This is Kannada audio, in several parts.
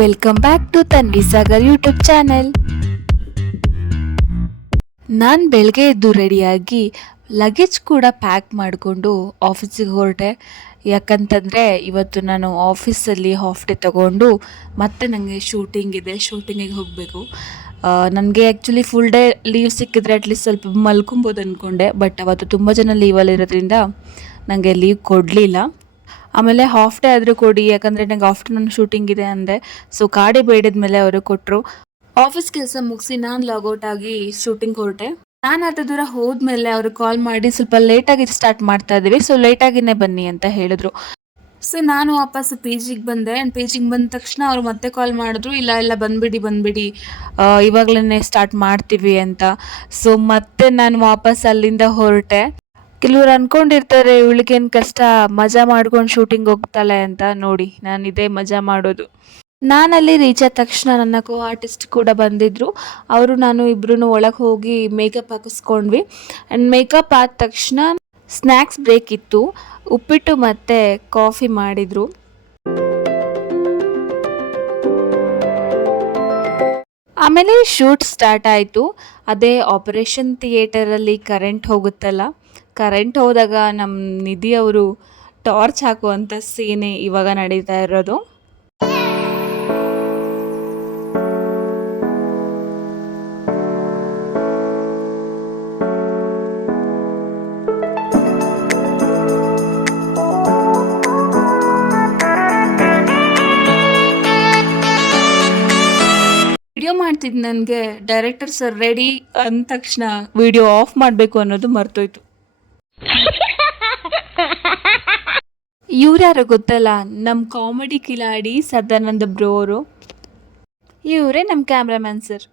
Welcome back to Tanvi Sagar YouTube channel. ನಾನು ಬೆಳಗ್ಗೆ ಎದ್ದು ರೆಡಿಯಾಗಿ ಲಗೇಜ್ ಕೂಡ ಪ್ಯಾಕ್ ಮಾಡಿಕೊಂಡು ಆಫೀಸಿಗೆ ಹೊರಟೆ. ಯಾಕಂತಂದರೆ ಇವತ್ತು ನಾನು ಆಫೀಸಲ್ಲಿ ಹಾಫ್ ಡೇ ತಗೊಂಡು ಮತ್ತೆ ನನಗೆ ಶೂಟಿಂಗಿಗೆ ಹೋಗಬೇಕು. ನನಗೆ ಆ್ಯಕ್ಚುಲಿ ಫುಲ್ ಡೇ ಲೀವ್ ಸಿಕ್ಕಿದ್ರೆ ಅಟ್ಲೀಸ್ಟ್ ಸ್ವಲ್ಪ ಮಲ್ಕೊಬೋದು ಅಂದ್ಕೊಂಡೆ, ಬಟ್ ಅವತ್ತು ತುಂಬ ಜನ ಲೀವಲ್ಲಿರೋದ್ರಿಂದ ನನಗೆ ಲೀವ್ ಕೊಡಲಿಲ್ಲ. ಆಮೇಲೆ ಹಾಫ್ ಡೇ ಆದರೂ ಕೊಡಿ, ಯಾಕಂದರೆ ನನಗೆ ಆಫ್ಟರ್ನೂನ್ ಶೂಟಿಂಗ್ ಇದೆ ಅಂದೆ. ಸೊ ಕಾಡಿ ಬೇಡಿದ ಮೇಲೆ ಅವರು ಕೊಟ್ಟರು. ಆಫೀಸ್ ಕೆಲಸ ಮುಗಿಸಿ ನಾನು ಲಾಗೌಟ್ ಆಗಿ ಶೂಟಿಂಗ್ ಹೊರಟೆ. ನಾನು ಅರ್ಧ ದೂರ ಹೋದ್ಮೇಲೆ ಅವರು ಕಾಲ್ ಮಾಡಿ ಸ್ವಲ್ಪ ಲೇಟಾಗಿ ಸ್ಟಾರ್ಟ್ ಮಾಡ್ತಾ ಇದ್ದೀವಿ, ಸೊ ಲೇಟಾಗಿನೇ ಬನ್ನಿ ಅಂತ ಹೇಳಿದ್ರು. ಸೊ ನಾನು ವಾಪಸ್ ಪಿ ಜಿಗೆ ಬಂದೆ. ಪಿ ಜಿಗೆ ಬಂದ ತಕ್ಷಣ ಅವ್ರು ಮತ್ತೆ ಕಾಲ್ ಮಾಡಿದ್ರು, ಇಲ್ಲ ಬಂದ್ಬಿಡಿ ಇವಾಗಲೇ ಸ್ಟಾರ್ಟ್ ಮಾಡ್ತೀವಿ ಅಂತ. ಸೊ ಮತ್ತೆ ನಾನು ವಾಪಸ್ ಅಲ್ಲಿಂದ ಹೊರಟೆ. ಕೆಲವ್ರು ಅನ್ಕೊಂಡಿರ್ತಾರೆ ಇವಳಿಗೇನು ಕಷ್ಟ, ಮಜಾ ಮಾಡ್ಕೊಂಡು ಶೂಟಿಂಗ್ ಹೋಗ್ತಾಳೆ ಅಂತ. ನೋಡಿ, ನಾನು ಇದೇ ಮಜಾ ಮಾಡೋದು. ನಾನಲ್ಲಿ ರೀಚ್ ಆದ ತಕ್ಷಣ ನನ್ನ ಕೋ ಆರ್ಟಿಸ್ಟ್ ಕೂಡ ಬಂದಿದ್ದರು. ಅವರು ನಾನು ಇಬ್ಬರೂ ಒಳಗೆ ಹೋಗಿ ಮೇಕಪ್ ಹಾಕಿಸ್ಕೊಂಡ್ವಿ. ಆ್ಯಂಡ್ ಮೇಕಪ್ ಆದ ತಕ್ಷಣ ಸ್ನ್ಯಾಕ್ಸ್ ಬ್ರೇಕ್ ಇತ್ತು. ಉಪ್ಪಿಟ್ಟು ಮತ್ತು ಕಾಫಿ ಮಾಡಿದರು. ಆಮೇಲೆ ಶೂಟ್ ಸ್ಟಾರ್ಟ್ ಆಯಿತು. ಅದೇ ಆಪರೇಷನ್ ಥಿಯೇಟರಲ್ಲಿ ಕರೆಂಟ್ ಹೋಗುತ್ತಲ್ಲ, ಕರೆಂಟ್ ಹೋದಾಗ ನಮ್ಮ ನಿಧಿ ಅವರು ಟಾರ್ಚ್ ಹಾಕುವಂಥ ಸೀನೆ ಇವಾಗ ನಡೀತಾ ಇರೋದು. ವಿಡಿಯೋ ಮಾಡ್ತಿದ್ದು ನನಗೆ ಡೈರೆಕ್ಟರ್ ಸರ್ ರೆಡಿ ಅಂದ ತಕ್ಷಣ ವಿಡಿಯೋ ಆಫ್ ಮಾಡಬೇಕು ಅನ್ನೋದು ಮರ್ತೋಯ್ತು. ಇವ್ರ್ಯಾರು ಗೊತ್ತಲ್ಲ, ನಮ್ಮ ಕಾಮಿಡಿ ಕಿಲಾಡಿ ಸದಾನಂದ ಬ್ರೋ ಅವರು. ಇವರೇ ನಮ್ಮ ಕ್ಯಾಮ್ರಾಮ್ಯಾನ್ ಸರ್.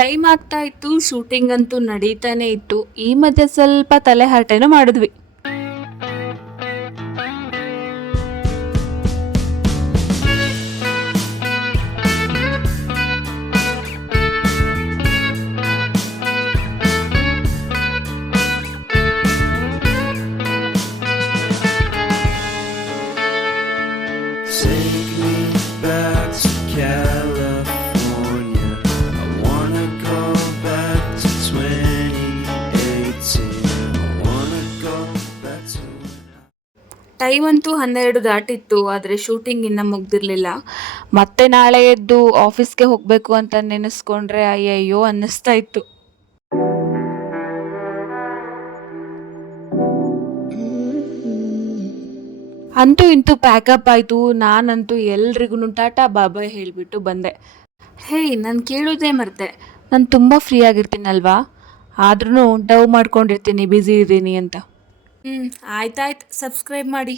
ಟೈಮ್ ಆಗ್ತಾ ಇತ್ತು, ಶೂಟಿಂಗ್ ಅಂತೂ ನಡೀತಾನೆ ಇತ್ತು. ಈ ಮಧ್ಯೆ ಸ್ವಲ್ಪ ತಲೆ ಹರಟೆನೂ ಮಾಡಿದ್ವಿ. Take me back to California. I wanna go back to 2018. I wanna go back to time ಅಂತೂ 12 ದಾಟಿತ್ತು, ಆದರೆ ಶೂಟಿಂಗ್ ಇನ್ನೂ ಮುಗ್ದಿರಲಿಲ್ಲ. ಮತ್ತೆ ನಾಳೆ ಎದ್ದು ಆಫೀಸ್ಗೆ ಹೋಗಬೇಕು ಅಂತ ನೆನೆಸ್ಕೊಂಡ್ರೆ ಅಯ್ಯಯ್ಯೋ ಅನ್ನಿಸ್ತಾ ಇತ್ತು. ಅಂತೂ ಇಂತೂ ಪ್ಯಾಕಪ್ ಆಯಿತು. ನಾನಂತೂ ಎಲ್ರಿಗೂ ಟಾಟಾ ಬಾಬಾಯ್ ಹೇಳಿಬಿಟ್ಟು ಬಂದೆ. ನಾನು ಕೇಳೋದೇ ಮರ್ತೆ, ನಾನು ತುಂಬ ಫ್ರೀ ಆಗಿರ್ತೀನಲ್ವಾ, ಆದ್ರೂ ಡವ್ ಮಾಡ್ಕೊಂಡಿರ್ತೀನಿ ಬ್ಯುಸಿ ಇದ್ದೀನಿ ಅಂತ. ಆಯ್ತಾಯ್ತು, ಸಬ್ಸ್ಕ್ರೈಬ್ ಮಾಡಿ.